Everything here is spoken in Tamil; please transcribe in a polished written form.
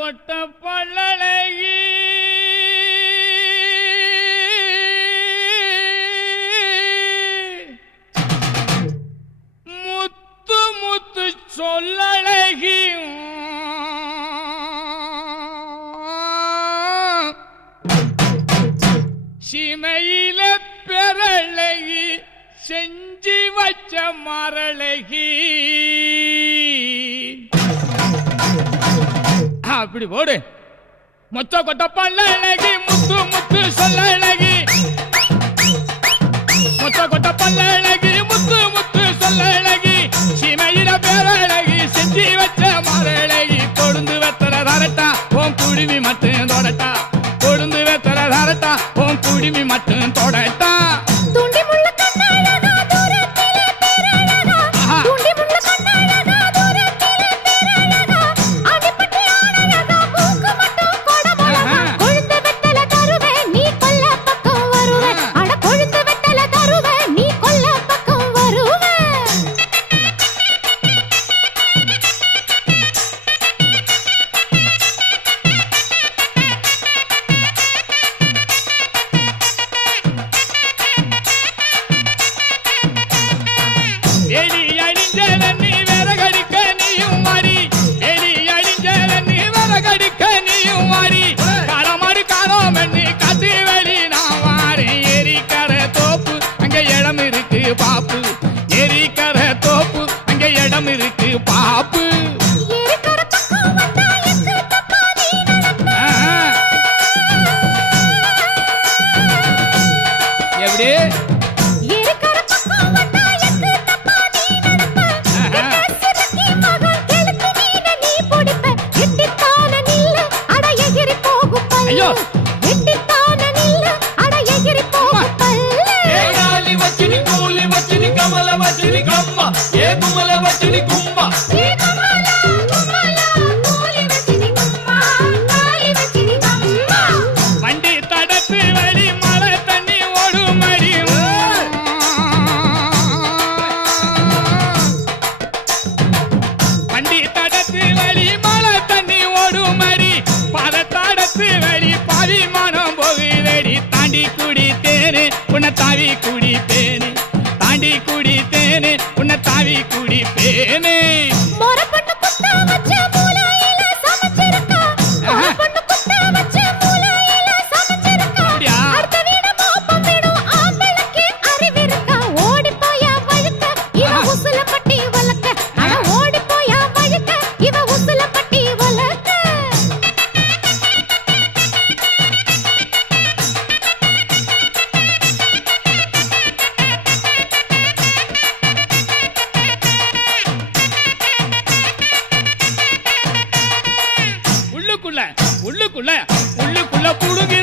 கொட்ட பல்லழகி முத்து முத்து சொல்லழகி சிமையில பெறழகி செஞ்சி வச்ச மரழகி அப்படி போடு மொத்த கொட்ட பல்லழகி முத்து முத்து சொல்லழகி மொத்த கொட்ட பல்லழகி முத்து முத்து சொல்லழகி சிமையில பேரழகி செஞ்சி வச்ச மரழகி கொழுந்து வெத்தல தரட்டா உன் குடிமி மட்டும் தொடட்டா கொழுந்து வெத்தல தரட்டா உன் குடிமி மட்டும் தொடட்டா பாப்பு எரிக்கர தோப்பு அங்க இடம் இருக்கு பாப்பு எப்படி ஐயோ కమల వచిని కమ్మ ఏ కుమల వచిని కుమ్మ ఏ కమల కుమల కోలి వచిని కుమ్మ కాలి వచిని కమ్మ வண்டி தடப்பு வழி மழை தண்ணி ஓடுமடி வண்டி தடப்பு வழி மழை தண்ணி ஓடுமடி பாத தடப்பு வழி பாவி மனம் போகுதடி தாண்டி குடி தேனே உன்னை தாவி குடி தேனே தாண்டி குடி தேனே உன்னை தாவி குடி தேனே மொரப்பட்டு குத்த வச்ச மூலையில சமச்சிருக்கா மொரப்பட்டு குத்த வச்ச மூலையில சமச்சிருக்கா அடுத்த வீட மோப்பம் விடும் ஆம்பளக்கு அறிவிருக்கா ஓடி போயா வழுக்க இவ உசுல பட்டி வளக்க அட ஓடி போயா வழுக்க இவ உசுல பட்டி வளக்க உள்ளுக்குள்ள புடுங்கி